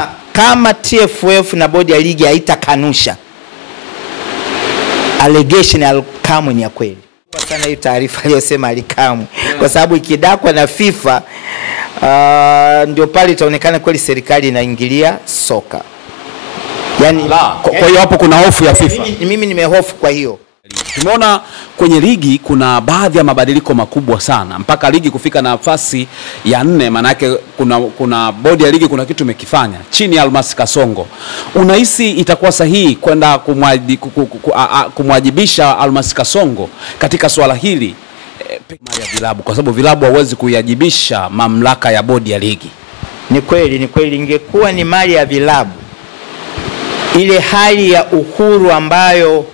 Nasema kama TFF na bodi ya ligi haitakanusha allegation ya Alikamwe ni ya kweli. Kwa sana hii taarifa aliyosema Alikamwe, kwa sababu ikidakwa na FIFA ndio pale itaonekana kweli serikali inaingilia soka. Yani kwa hiyo hapo kuna hofu ya FIFA. Mimi nimehofu kwa hiyo. Tumeona kwenye ligi kuna baadhi ya mabadiliko makubwa sana mpaka ligi kufika nafasi ya 4. Maana yake kuna bodi ya ligi kuna kitu imekifanya chini ya Almasi Kasongo. Unahisi itakuwa sahihi kwenda kumwajibisha Almasi Kasongo katika swala hili mali ya vilabu, kwa sababu vilabu hawezi kuyajibisha mamlaka ya bodi ya ligi? Ni kweli ingekuwa ni mali ya vilabu, ile hali ya uhuru ambayo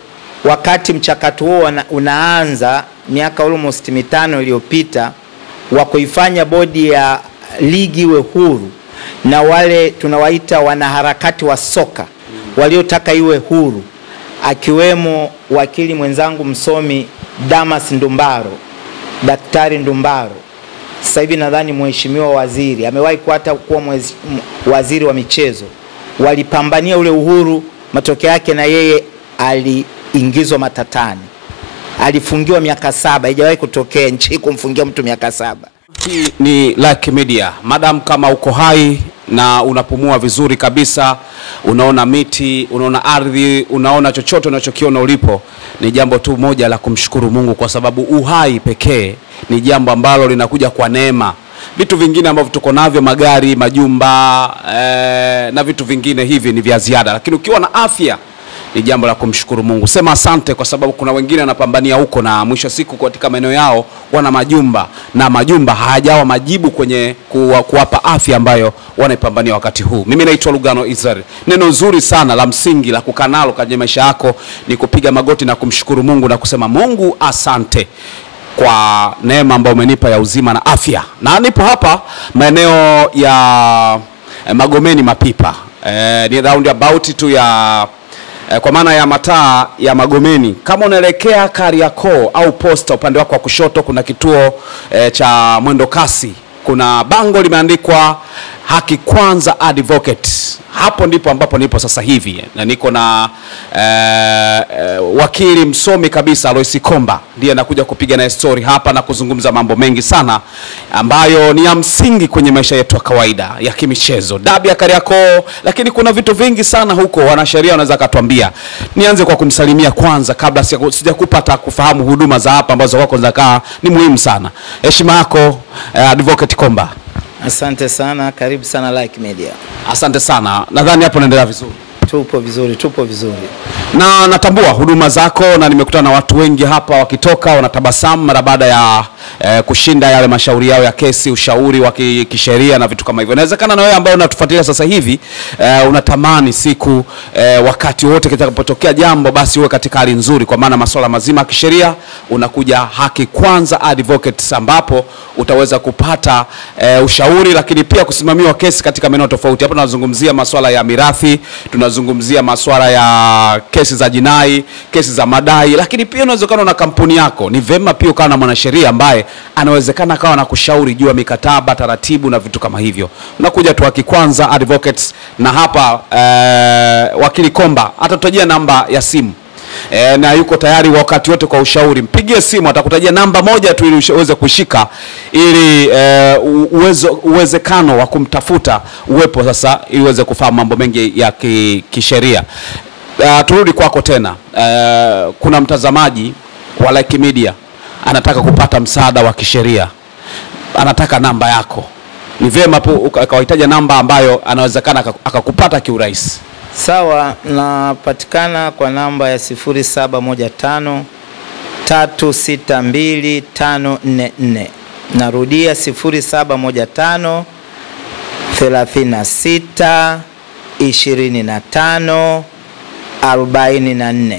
wakati mchakato huo unaanza miaka almost 5 iliyopita wa kuifanya bodi ya ligi iwe huru, na wale tunawaita wanaharakati wa soka waliotaka iwe huru, akiwemo wakili mwenzangu msomi Damas Ndumbaro, Daktari Ndumbaro, sasa hivi nadhani mheshimiwa waziri, amewahi kuwa waziri wa michezo, walipambania ule uhuru. Matokeo yake na yeye aliingizwa matatani, alifungiwa miaka 7. Haijawahi kutokea nchi kumfungia mtu miaka 7. Hii ni Like Media. Madam, kama uko hai na unapumua vizuri kabisa, unaona miti, unaona ardhi, unaona chochote unachokiona ulipo, ni jambo tu moja la kumshukuru Mungu, kwa sababu uhai pekee ni jambo ambalo linakuja kwa neema. Vitu vingine ambavyo tuko navyo, magari, majumba na vitu vingine hivi ni vya ziada, lakini ukiwa na afya ni jambo la kumshukuru Mungu. Sema asante, kwa sababu kuna wengine wanapambania huko na mwisho siku katika maeneo yao wana majumba, na majumba hayajawa majibu kwenye kuwapa afya ambayo wanaipambania wakati huu. Mimi naitwa Lugano Israel. Neno zuri sana la msingi la kukanalo kwenye maisha yako ni kupiga magoti na kumshukuru Mungu na kusema Mungu asante kwa neema ambayo umenipa ya uzima na afya. Na nipo hapa maeneo ya Magomeni Mapipa. Ni round about tu ya kwa maana ya mataa ya Magomeni. Kama unaelekea Kariakoo au Posta, upande wako wa kushoto kuna kituo cha mwendo kasi. Kuna bango limeandikwa Haki Kwanza Advocate. Hapo ndipo ambapo nipo sasa hivi, na niko na wakili msomi kabisa Aloisi Komba, ndiye anakuja kupiga na story hapa na kuzungumza mambo mengi sana ambayo ni ya msingi kwenye maisha yetu ya kawaida ya kimichezo. Dabi ya Kariakoo, lakini kuna vitu vingi sana huko wanasheria wanaweza katuambia. Nianze kwa kumsalimia kwanza kabla sijakupata kufahamu huduma za hapa ambazo wako zakaa ni muhimu sana. Heshima yako Advocate Komba. Asante sana, karibu sana Like Media. Asante sana. Nadhani hapo naendelea vizuri. Tupo vizuri. Na natambua huduma zako, na nimekutana na watu wengi hapa wakitoka wanatabasamu mara baada ya kushinda yale mashauri yao ya kesi, ushauri wa kisheria na vitu kama hivyo. Inawezekana na wewe ambao unatufuatilia sasa hivi unatamani siku wakati wote kitakapotokea jambo basi uwe katika hali nzuri, kwa maana masuala mazima ya kisheria unakuja Haki Kwanza Advocates, ambapo utaweza kupata ushauri, lakini pia kusimamiwa kesi katika maeneo tofauti. Hapa tunazungumzia masuala ya mirathi, tunazungumzia masuala ya kesi za jinai, kesi za madai, lakini pia unawezekana na kampuni yako. Ni vema pia ukawa na mwanasheria ambaye anawezekana kawa na kushauri juu ya mikataba, taratibu na vitu kama hivyo. Unakuja tu Haki Kwanza Advocates, na hapa wakili Komba atatutajia namba ya simu. Na yuko tayari wakati wote kwa ushauri. Mpigie simu, atakutajia namba moja tu ili uweze kushika, ili uwezekano wa kumtafuta uwepo sasa, ili uweze kufahamu mambo mengi ya kisheria. Turudi kwako tena. Kuna mtazamaji wa Like Media anataka kupata msaada wa kisheria, anataka namba yako. Ni vyema akawahitaji namba ambayo anawezekana akakupata kiurahisi. Sawa, napatikana kwa namba ya 0715 362 544. Narudia 0715 36 25 44.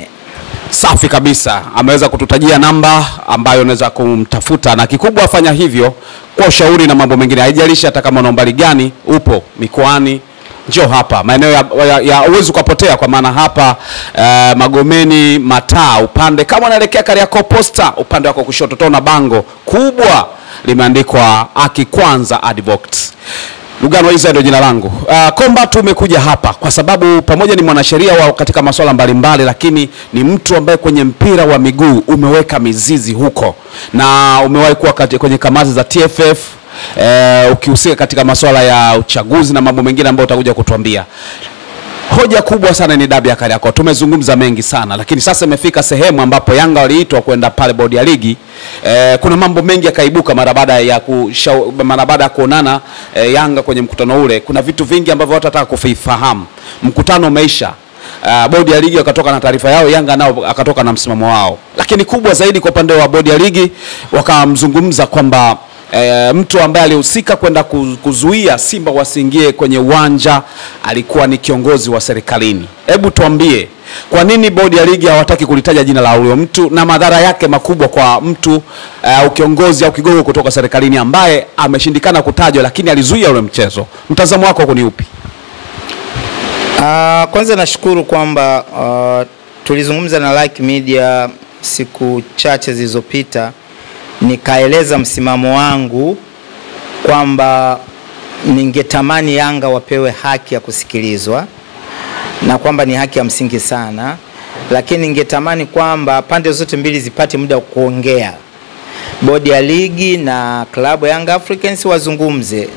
Safi kabisa. Ameweza kututajia namba ambayo unaweza kumtafuta, na kikubwa afanya hivyo kwa ushauri na mambo mengine. Haijalishi hata kama una umbali gani, upo mikoani, njoo hapa. Maeneo ya uwezo kupotea, kwa maana hapa Magomeni mataa, upande kama unaelekea Kariakoo Posta, upande wako kushoto utaona bango kubwa limeandikwa Haki Kwanza Advocates. Lugano Isa ndio jina langu. Komba tumekuja hapa kwa sababu pamoja ni mwanasheria wa katika masuala mbalimbali, lakini ni mtu ambaye kwenye mpira wa miguu umeweka mizizi huko. Na umewahi kuwa kwenye kamati za TFF, ukihusika katika masuala ya uchaguzi na mambo mengine ambayo utakuja kutuambia. Hoja kubwa sana ni dabi ya Kariakoo. Tumezungumza mengi sana, lakini sasa imefika sehemu ambapo Yanga waliitwa kwenda pale bodi ya ligi. Kuna mambo mengi yakaibuka mara baada ya kuonana Yanga kwenye mkutano ule. Kuna vitu vingi ambavyo watu wataka kufahamu. Mkutano umeisha. Bodi ya ligi wakatoka na taarifa yao, Yanga nao akatoka na msimamo wao. Lakini kubwa zaidi kwa upande wa bodi ya ligi wakamzungumza kwamba mtu ambaye alihusika kwenda kuzuia Simba wasiingie kwenye uwanja alikuwa ni kiongozi wa serikalini. Hebu tuambie, kwa nini bodi ya ligi hawataki kulitaja jina la huyo mtu na madhara yake makubwa kwa mtu kiongozi au kigogo kutoka serikalini ambaye ameshindikana kutajwa lakini alizuia ule mchezo? Mtazamo wako ni upi? Kwanza nashukuru kwamba tulizungumza na Like Media siku chache zilizopita, nikaeleza msimamo wangu kwamba ningetamani Yanga wapewe haki ya kusikilizwa na kwamba ni haki ya msingi sana, lakini ningetamani kwamba pande zote mbili zipate muda wa kuongea. Bodi ya ligi na klabu Young Africans wazungumze,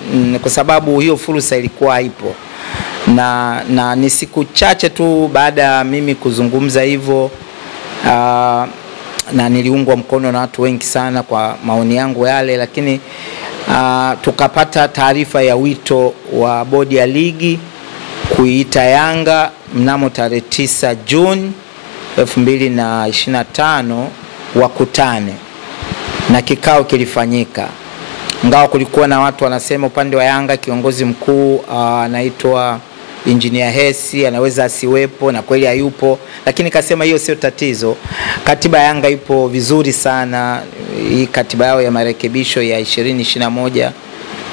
kwa sababu hiyo fursa ilikuwa haipo. Na ni siku chache tu baada ya mimi kuzungumza hivyo, na niliungwa mkono na watu wengi sana kwa maoni yangu yale, lakini tukapata taarifa ya wito wa bodi ya ligi kuiita Yanga mnamo tarehe 9 Juni 2025 wakutane, na kikao kilifanyika. Ngao kulikuwa na watu wanasema upande wa Yanga kiongozi mkuu anaitwa Engineer Hesi anaweza asiwepo, na kweli hayupo, lakini kasema hiyo sio tatizo. Katiba ya Yanga ipo vizuri sana. Hii katiba yao ya marekebisho ya 2021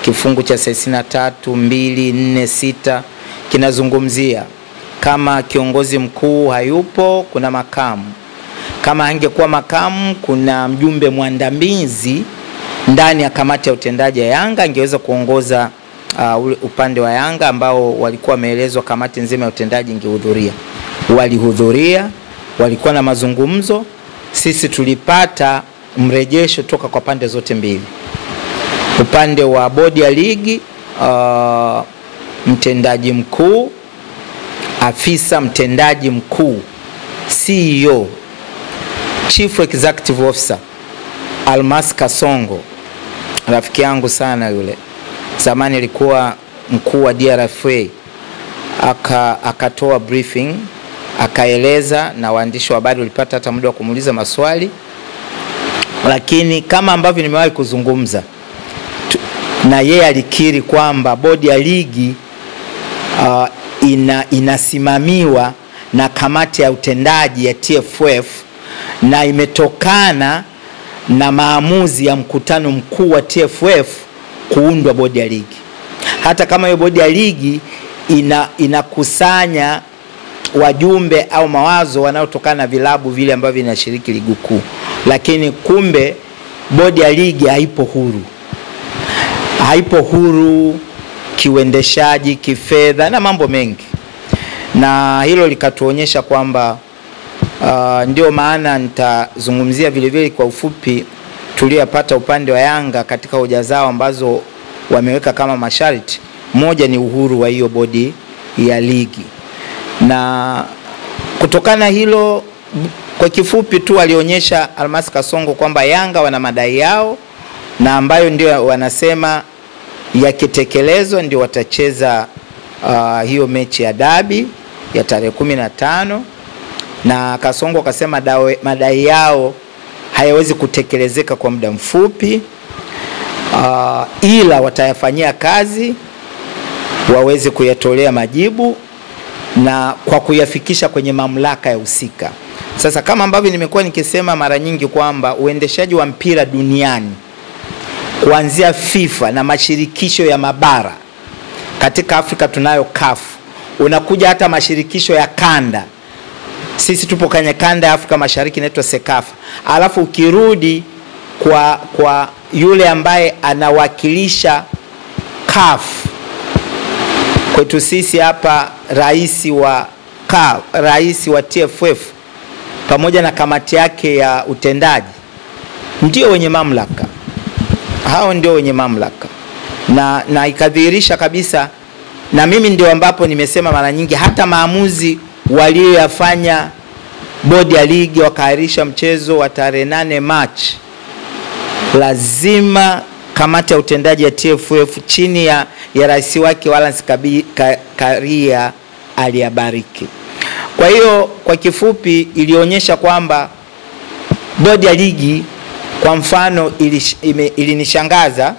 kifungu cha 63(2)(4)(6) kinazungumzia kama kiongozi mkuu hayupo kuna makamu. Kama angekuwa makamu kuna mjumbe mwandamizi ndani ya kamati ya utendaji ya Yanga angeweza kuongoza upande wa Yanga ambao walikuwa wameelezwa kamati nzima ya utendaji ingehudhuria. Walihudhuria, walikuwa na mazungumzo. Sisi tulipata mrejesho toka kwa pande zote mbili. Upande wa bodi ya ligi, mtendaji mkuu, afisa mtendaji mkuu, CEO, Chief Executive Officer Almas Kasongo, rafiki yangu sana yule, zamani alikuwa mkuu wa DRFA, akatoa briefing, akaeleza na waandishi wa habari walipata hata muda wa kumuuliza maswali. Lakini kama ambavyo nimewahi kuzungumza, na yeye alikiri kwamba bodi ya ligi inasimamiwa na kamati ya utendaji ya TFF na imetokana na maamuzi ya mkutano mkuu wa TFF kuundwa bodi ya ligi. Hata kama hiyo bodi ya ligi inakusanya wajumbe au mawazo wanaotokana na vilabu vile ambavyo vinashiriki ligi kuu, lakini kumbe bodi ya ligi haipo huru. Haipo huru kiuendeshaji, kifedha na mambo mengi. Na hilo likatuonyesha kwamba ndio maana nitazungumzia vile vile kwa ufupi tuliyopata upande wa Yanga katika hoja zao ambazo wameweka kama masharti. Moja ni uhuru wa hiyo bodi ya ligi. Na kutokana hilo, kwa kifupi tu alionyesha Almas Kasongo kwamba Yanga wana madai yao, na ambayo ndio wanasema yakitekelezwa ndio watacheza hiyo mechi ya dabi ya tarehe 15. Na Kasongo akasema madai yao hayawezi kutekelezeka kwa muda mfupi, ila watayafanyia kazi, waweze kuyatolea majibu na kwa kuyafikisha kwenye mamlaka ya husika. Sasa kama ambavyo nimekuwa nikisema mara nyingi kwamba uendeshaji wa mpira duniani kuanzia FIFA na mashirikisho ya mabara, katika Afrika tunayo CAF, unakuja hata mashirikisho ya kanda. Sisi tupo kwenye kanda ya Afrika Mashariki inaitwa Sekafa. Alafu ukirudi kwa yule ambaye anawakilisha CAF Kwetu sisi hapa rais wa TFF pamoja na kamati yake ya utendaji ndio wenye mamlaka. Hao ndio wenye mamlaka. Na ikadhihirisha kabisa, na mimi ndio ambapo nimesema mara nyingi, hata maamuzi walioyafanya bodi ya ligi wakaahirisha mchezo wa tarehe 8 Machi, lazima kamati ya utendaji ya TFF chini ya rais wake Wallace Karia aliabariki. Kwa hiyo kwa kifupi ilionyesha kwamba bodi ya ligi, kwa mfano, ilinishangaza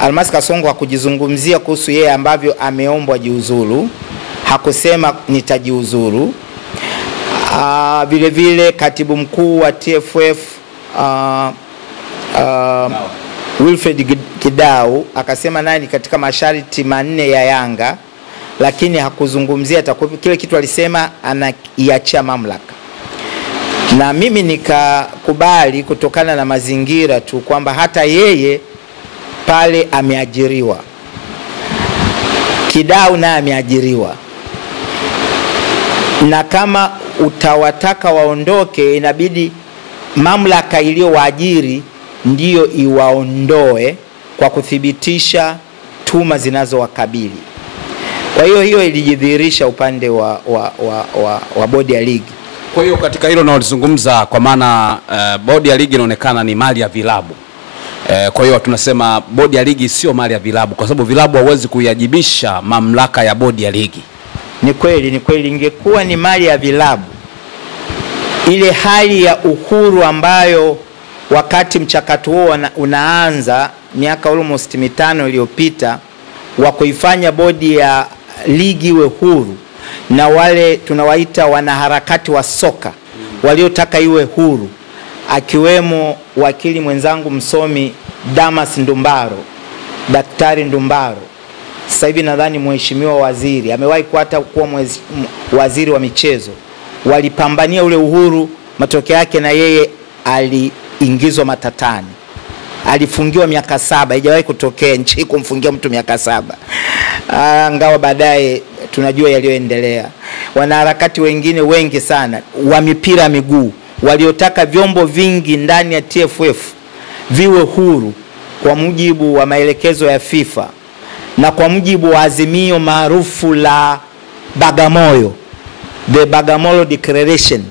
Almasi Kasongo hakujizungumzia kuhusu yeye ambavyo ameombwa jiuzuru, hakusema nitajiuzuru. Vile vile katibu mkuu wa TFF Wilfred Kidau akasema naye ni katika masharti manne ya Yanga, lakini hakuzungumzia kile kitu. Alisema anaiachia mamlaka, na mimi nikakubali kutokana na mazingira tu kwamba hata yeye pale ameajiriwa, Kidau naye ameajiriwa, na kama utawataka waondoke inabidi mamlaka iliyowaajiri ndiyo iwaondoe kwa kuthibitisha tuma zinazowakabili. Kwa hiyo ilijidhihirisha upande wa bodi ya ligi. Kwa hiyo katika hilo naozungumza, kwa maana bodi ya ligi inaonekana ni mali ya vilabu. Kwa hiyo tunasema bodi ya ligi sio mali ya vilabu, kwa sababu vilabu hawezi kuyajibisha mamlaka ya bodi ya ligi. Ni kweli ingekuwa ni mali ya vilabu, ile hali ya uhuru ambayo wakati mchakato huo unaanza miaka almost 5 iliyopita wa kuifanya bodi ya ligi iwe huru, na wale tunawaita wanaharakati wa soka waliotaka iwe huru, akiwemo wakili mwenzangu msomi Damas Ndumbaro, Daktari Ndumbaro, sasa hivi nadhani mheshimiwa waziri, amewahi kuwa waziri wa michezo, walipambania ule uhuru. Matokeo yake na yeye aliingizwa matatani, alifungiwa miaka 7. Haijawahi kutokea nchi kumfungia mtu miaka 7. Ngawa baadaye tunajua yaliyoendelea. Wanaharakati wengine wengi sana wa mipira ya miguu waliotaka vyombo vingi ndani ya TFF viwe huru kwa mujibu wa maelekezo ya FIFA na kwa mujibu wa azimio maarufu la Bagamoyo, the Bagamoyo Declaration.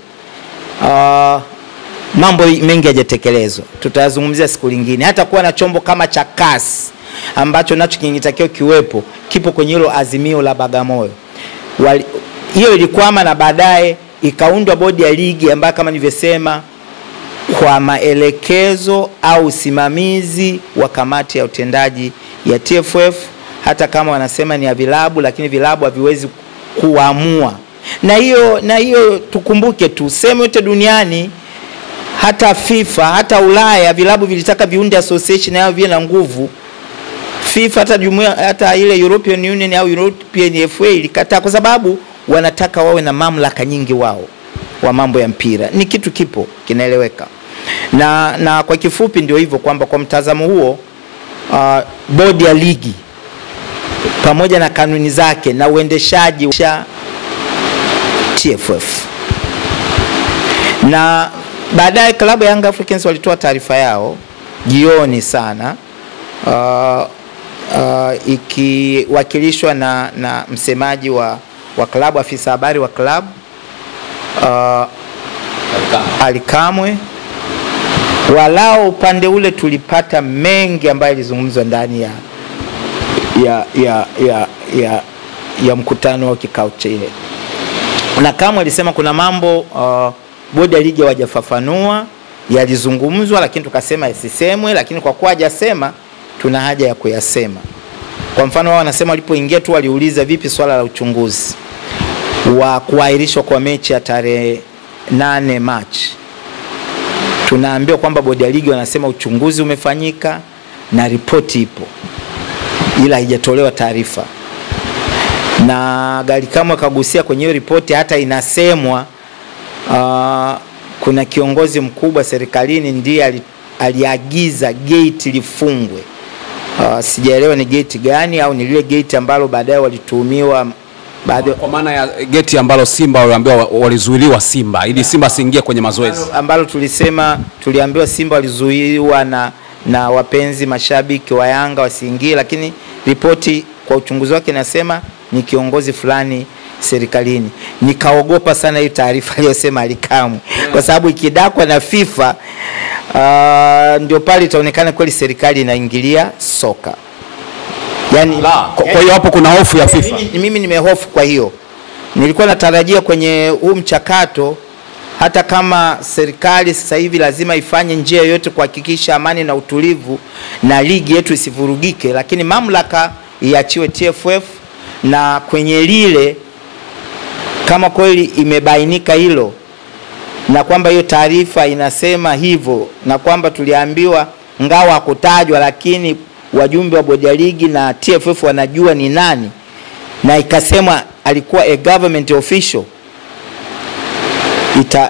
Mambo mengi hayajatekelezwa, tutayazungumzia siku nyingine. Hata kuwa na chombo kama cha CAS ambacho nacho kinatakiwa kiwepo, kipo kwenye hilo azimio la Bagamoyo. Hiyo ilikwama, na baadaye ikaundwa bodi ya ligi ambayo kama nilivyosema kwa maelekezo au usimamizi wa kamati ya utendaji ya TFF. Hata kama wanasema ni ya vilabu, lakini vilabu haviwezi kuamua. Na hiyo tukumbuke tu, sehemu yote duniani, hata FIFA, hata Ulaya, vilabu vilitaka viunde association yao viwe na nguvu. FIFA, hata jumuiya, hata ile European Union au European FA ilikataa, kwa sababu wanataka wawe na mamlaka nyingi wao wa mambo ya mpira. Ni kitu kipo kinaeleweka. Na kwa kifupi ndio hivyo, kwamba kwa mtazamo huo bodi ya ligi pamoja na kanuni zake na uendeshaji wa TFF. Na baadaye klabu ya Young Africans walitoa taarifa yao jioni sana, ikiwakilishwa na msemaji wa klabu, afisa habari wa klabu Alikamwe. Walao upande ule tulipata mengi ambayo ilizungumzwa ndani ya mkutano wa kikao chile. Na kama alisema kuna mambo bodi ya ligi hawajafafanua, yalizungumzwa lakini tukasema yasisemwe, lakini kwa kuwa hajasema tuna haja ya kuyasema. Kwa mfano wao wanasema walipoingia tu waliuliza vipi swala la uchunguzi wa kuahirishwa kwa mechi ya tarehe 8 Machi. Tunaambiwa kwamba bodi ya ligi wanasema uchunguzi umefanyika na ripoti ipo, ila haijatolewa taarifa. Na Galikamwe kagusia kwenye hiyo ripoti, hata inasemwa kuna kiongozi mkubwa serikalini ndiye aliagiza gate lifungwe Sijaelewa ni gate gani au ni lile gate ambalo baadaye walituhumiwa baadhi, kwa maana ya gate ambalo Simba waliambiwa walizuiliwa Simba ili Simba siingie kwenye mazoezi, ambalo tuliambiwa Simba walizuiliwa na wapenzi mashabiki wa Yanga wasiingie, lakini ripoti kwa uchunguzi wake inasema ni kiongozi fulani serikalini. Nikaogopa sana hiyo taarifa aliyosema Alikamwe, kwa sababu ikidakwa na FIFA ndio pale itaonekana kweli serikali inaingilia soka. Yani kwa hiyo hapo kuna hofu ya FIFA. Mimi nimehofu. Kwa hiyo nilikuwa natarajia kwenye huu mchakato, hata kama serikali sasa hivi lazima ifanye njia yote kuhakikisha amani na utulivu na ligi yetu isivurugike, lakini mamlaka iachiwe TFF, na kwenye lile kama kweli imebainika hilo na kwamba hiyo taarifa inasema hivyo, na kwamba tuliambiwa ngawa hakutajwa lakini wajumbe wa bodi ya ligi na TFF wanajua ni nani, na ikasema alikuwa a government official,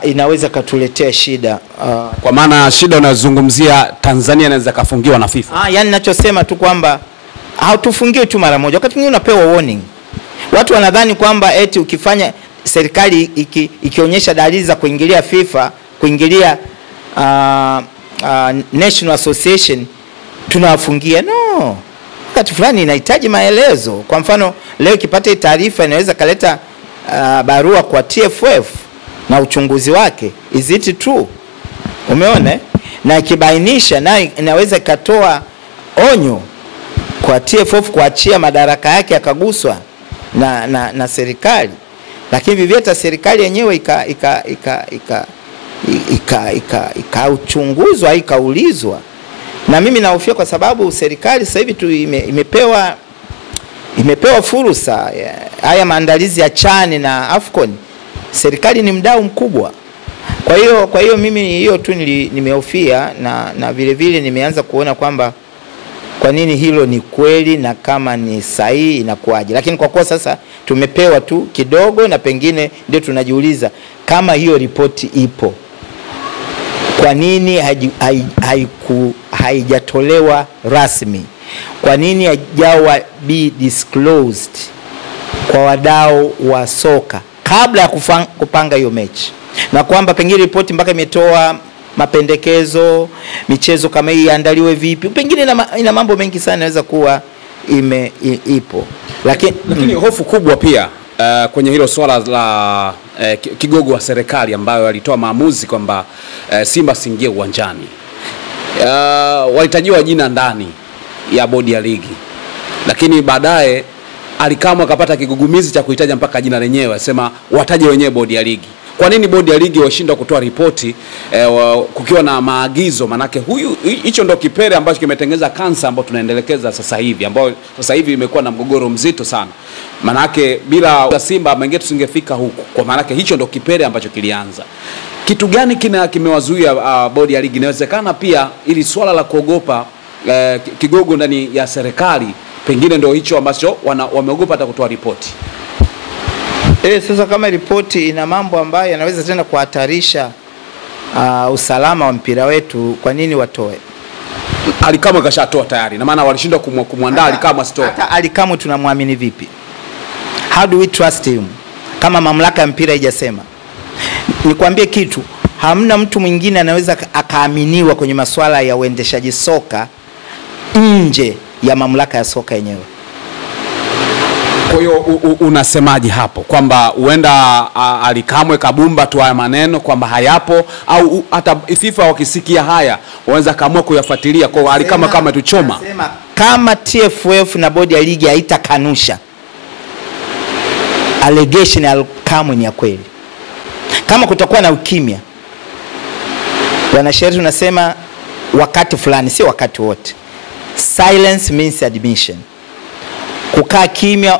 inaweza katuletea shida. Kwa maana shida unazungumzia Tanzania inaweza kafungiwa na FIFA. Yani ninachosema tu kwamba hautufungie tu mara moja, wakati mwingine unapewa warning. Watu wanadhani kwamba eti ukifanya serikali ikionyesha dalili za kuingilia FIFA, kuingilia National Association, tunawafungia. No, wakati fulani inahitaji maelezo. Kwa mfano leo ikipata taarifa inaweza kaleta barua kwa TFF na uchunguzi wake, is it true? Umeona? Na ikibainisha na inaweza ikatoa onyo kwa TFF kuachia madaraka yake akaguswa na serikali. Lakini vivyo hata serikali yenyewe ikachunguzwa, ikaulizwa. Na mimi nahofia kwa sababu serikali sasa hivi tu imepewa fursa haya maandalizi ya CHAN na AFCON. Serikali ni mdau mkubwa. Kwa hiyo mimi hiyo tu nimehofia, na vile vile nimeanza kuona kwamba kwa nini hilo ni kweli na kama ni sahihi inakuaje. Lakini kwa kuwa sasa tumepewa tu kidogo, na pengine ndio tunajiuliza kama hiyo ripoti ipo, kwa nini haijatolewa rasmi? Kwa nini haijawa be disclosed kwa wadau wa soka kabla ya kupanga hiyo mechi? Na kwamba pengine ripoti mpaka imetoa mapendekezo, michezo kama hii iandaliwe vipi, pengine ina mambo mengi sana inaweza kuwa ipo. Lakini hofu kubwa pia kwenye hilo swala la kigogo wa serikali ambayo alitoa maamuzi kwamba Simba siingie uwanjani, walitajiwa jina ndani ya bodi ya ligi, lakini baadaye Alikamwe akapata kigugumizi cha kuhitaja mpaka jina lenyewe, asema wataje wenyewe bodi ya ligi. Kwa nini bodi ya ligi washindwa kutoa ripoti kukiwa na maagizo? Manake hicho ndo kipere ambacho kimetengeza kansa ambayo tunaendelekeza sasa hivi, ambayo sasa hivi imekuwa na mgogoro mzito sana. Manake bila Simba mengine tusingefika huku. Kwa manake hicho ndo kipere ambacho kilianza. Kitu gani kimewazuia bodi ya ligi? Inawezekana pia ili swala la kuogopa kigogo ndani ya serikali, pengine ndo hicho ambacho wameogopa hata kutoa ripoti. Sasa kama ripoti ina mambo ambayo yanaweza tena kuhatarisha usalama wa mpira wetu, kwa nini watoe? Alikamwe kashatoa tayari, na maana walishindwa kumwandaa Alikamwe asitoe. Hata Alikamwe tunamwamini vipi? How do we trust him kama mamlaka ya mpira haijasema? Nikwambie kitu, hamna mtu mwingine anaweza akaaminiwa kwenye masuala ya uendeshaji soka nje ya mamlaka ya soka yenyewe. Kwa hiyo unasemaje hapo kwamba huenda Alikamwe kabumba tu haya maneno kwamba hayapo, au hata FIFA wakisikia haya waanza kaamua kuyafuatilia kwa Alikamwe kama tuchoma? Nasema kama TFF na bodi ya ligi haitakanusha allegation ya Alikamwe ni ya kweli, kama kutakuwa na ukimya, wanasheria tunasema wakati fulani, si wakati wote. Silence means admission. Kukaa kimya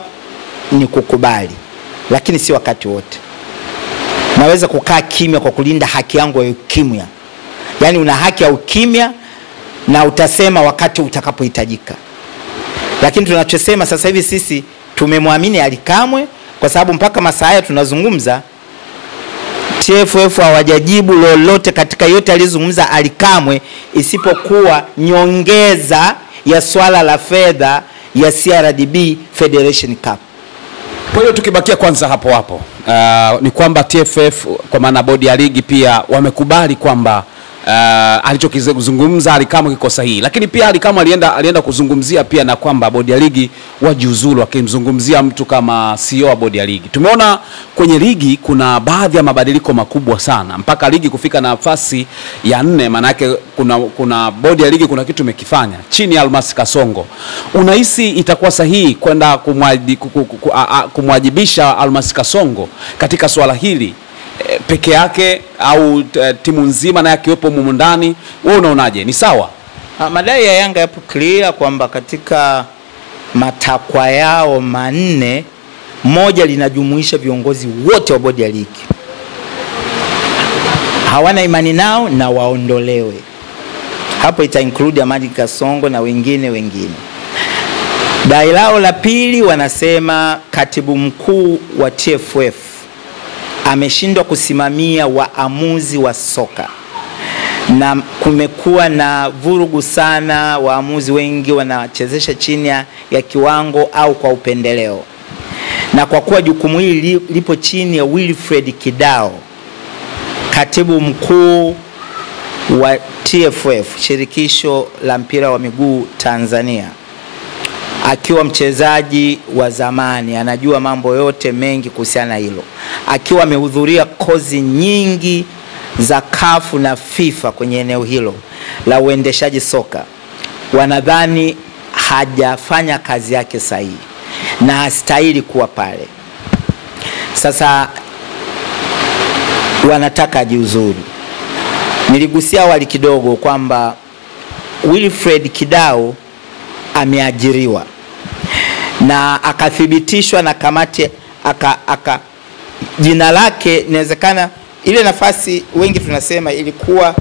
ni kukubali, lakini si wakati wote. Naweza kukaa kimya kwa kulinda haki yangu ya ukimya. Yani una haki ya ukimya na utasema wakati utakapohitajika. Lakini tunachosema sasa hivi sisi tumemwamini Alikamwe kwa sababu mpaka masaa haya tunazungumza TFF hawajajibu lolote katika yote alizungumza Alikamwe isipokuwa nyongeza ya swala la fedha ya CRDB Federation Cup. Kwa hiyo tukibakia kwanza hapo hapo, ni kwamba TFF kwa maana bodi ya ligi pia wamekubali kwamba alichokizungumza Alikamwe kiko sahihi, lakini pia Alikamwe alienda kuzungumzia pia na kwamba bodi ya ligi wajiuzulu, akimzungumzia mtu kama CEO wa bodi ya ligi. Tumeona kwenye ligi kuna baadhi ya mabadiliko makubwa sana mpaka ligi kufika nafasi ya 4. Maana yake kuna bodi ya ligi kuna kitu imekifanya chini ya Almasi Kasongo. Unahisi itakuwa sahihi kwenda kumwajibisha Almasi Kasongo katika swala hili peke yake au timu nzima na yakiwepo humu ndani? Wewe unaonaje, ni sawa? Madai ya Yanga yapo clear kwamba katika matakwa yao 4, moja linajumuisha viongozi wote wa bodi ya ligi. Hawana imani nao na waondolewe. Hapo ita include Amadi Kasongo na wengine. Dai lao la pili, wanasema katibu mkuu wa TFF ameshindwa kusimamia waamuzi wa soka, na kumekuwa na vurugu sana, waamuzi wengi wanachezesha chini ya kiwango au kwa upendeleo. Na kwa kuwa jukumu hili lipo chini ya Wilfred Kidao, katibu mkuu wa TFF, shirikisho la mpira wa miguu Tanzania, akiwa mchezaji wa zamani, anajua mambo yote mengi kuhusiana na hilo, akiwa amehudhuria kozi nyingi za CAF na FIFA kwenye eneo hilo la uendeshaji soka, wanadhani hajafanya kazi yake sahihi na hastahili kuwa pale. Sasa wanataka ajiuzuru. Niligusia awali kidogo kwamba Wilfred Kidao ameajiriwa na akathibitishwa na kamati, jina lake inawezekana ile nafasi wengi tunasema ilikuwa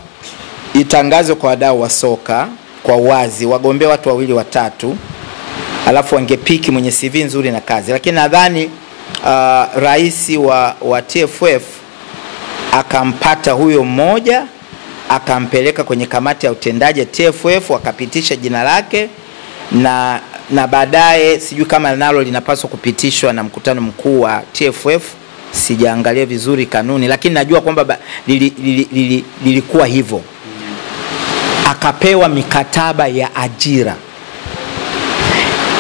itangazwe kwa wadau wa soka kwa wazi, wagombea watu 2 3, alafu wangepiki mwenye CV nzuri na kazi. Lakini nadhani rais wa TFF akampata huyo mmoja, akampeleka kwenye kamati ya utendaji ya TFF, wakapitisha jina lake, na baadaye sijui kama nalo linapaswa kupitishwa na mkutano mkuu wa TFF, sijaangalia vizuri kanuni, lakini najua kwamba lilikuwa hivyo. Akapewa mikataba ya ajira,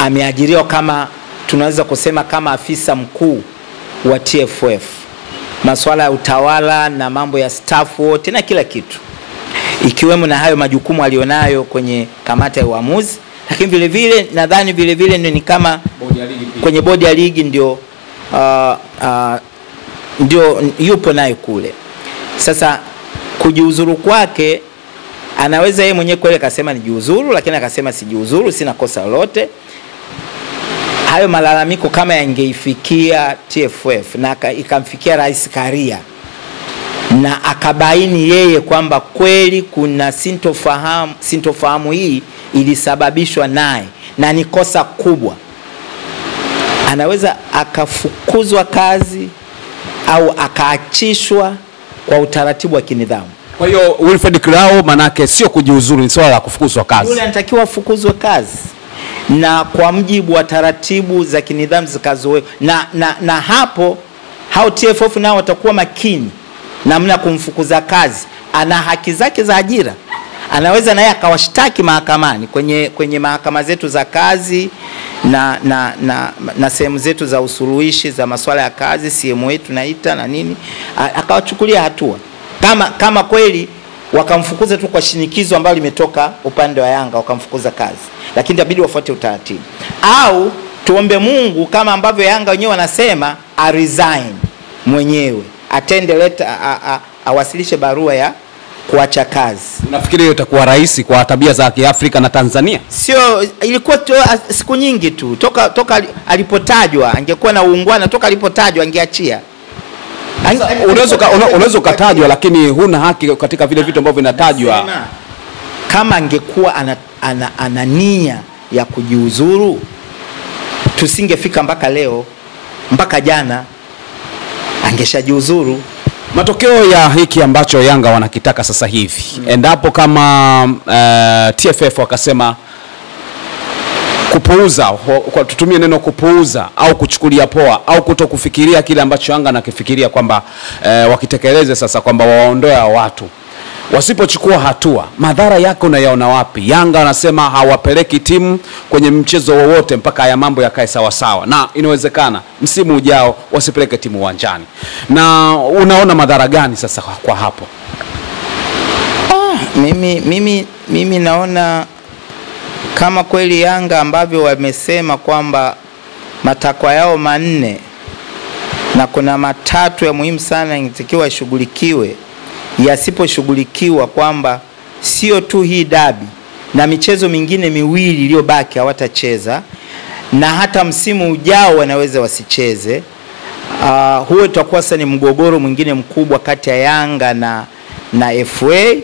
ameajiriwa kama, tunaweza kusema kama afisa mkuu wa TFF, masuala ya utawala na mambo ya staff wote na kila kitu, ikiwemo na hayo majukumu alionayo kwenye kamati ya uamuzi. Lakini vile vile nadhani vile vile ni kama kwenye bodi ya ligi ndio yupo naye kule. Sasa kujiuzuru kwake, anaweza yeye mwenyewe kweli akasema nijiuzuru, lakini akasema sijiuzuru, sina kosa lolote. Hayo malalamiko kama yangeifikia TFF na ikamfikia Rais Karia, na akabaini yeye kwamba kweli kuna sintofahamu hii ilisababishwa naye na ni kosa kubwa, anaweza akafukuzwa kazi au akaachishwa kwa utaratibu wa kinidhamu. Kwa hiyo Wilfred Kidao manake sio kujiuzuru, ni swala la kufukuzwa kazi. Yule anatakiwa afukuzwe kazi na kwa mjibu wa taratibu za kinidhamu zikazoeleka, na hapo hao TFF nao watakuwa makini namna kumfukuza kazi. Ana haki zake za ajira, anaweza naye akawashtaki mahakamani kwenye mahakama zetu za kazi na sehemu zetu za usuluhishi za masuala ya kazi, CMA wetu naita na nini, akawachukulia hatua kama kweli wakamfukuza tu kwa shinikizo ambalo limetoka upande wa Yanga, wakamfukuza kazi, lakini inabidi wafuate utaratibu, au tuombe Mungu kama ambavyo Yanga wenyewe wanasema resign mwenyewe, atende letter, awasilishe barua ya kuacha kazi. Unafikiri hiyo itakuwa rahisi kwa tabia za Kiafrika na Tanzania? Sio, ilikuwa siku nyingi tu toka alipotajwa, angekuwa na uungwana, toka alipotajwa angeachia. Unaweza kutajwa lakini huna haki katika vile vitu ambavyo vinatajwa. Kama angekuwa ana nia ya kujiuzuru, tusingefika mpaka leo, mpaka jana angeshajiuzuru. Matokeo ya hiki ambacho Yanga wanakitaka sasa hivi, endapo kama TFF wakasema kupuuza, kwa tutumie neno kupuuza au kuchukulia poa au kutokufikiria kile ambacho Yanga anakifikiria kwamba wakitekeleze sasa kwamba waondoe watu. Wasipochukua hatua, madhara yako unayaona wapi? Yanga anasema hawapeleki timu kwenye mchezo wowote mpaka haya mambo yakae sawa sawa, na inawezekana msimu ujao wasipeleke timu uwanjani. Na unaona madhara gani sasa kwa hapo? Mimi naona kama kweli Yanga ambavyo wamesema kwamba matakwa yao 4 na kuna 3 ya muhimu sana inatakiwa shughulikiwe, yasiposhughulikiwa kwamba sio tu hii dabi na michezo mingine 2 iliyobaki hawatacheza, na hata msimu ujao wanaweza wasicheze, huo utakuwa sasa ni mgogoro mwingine mkubwa kati ya Yanga na FA.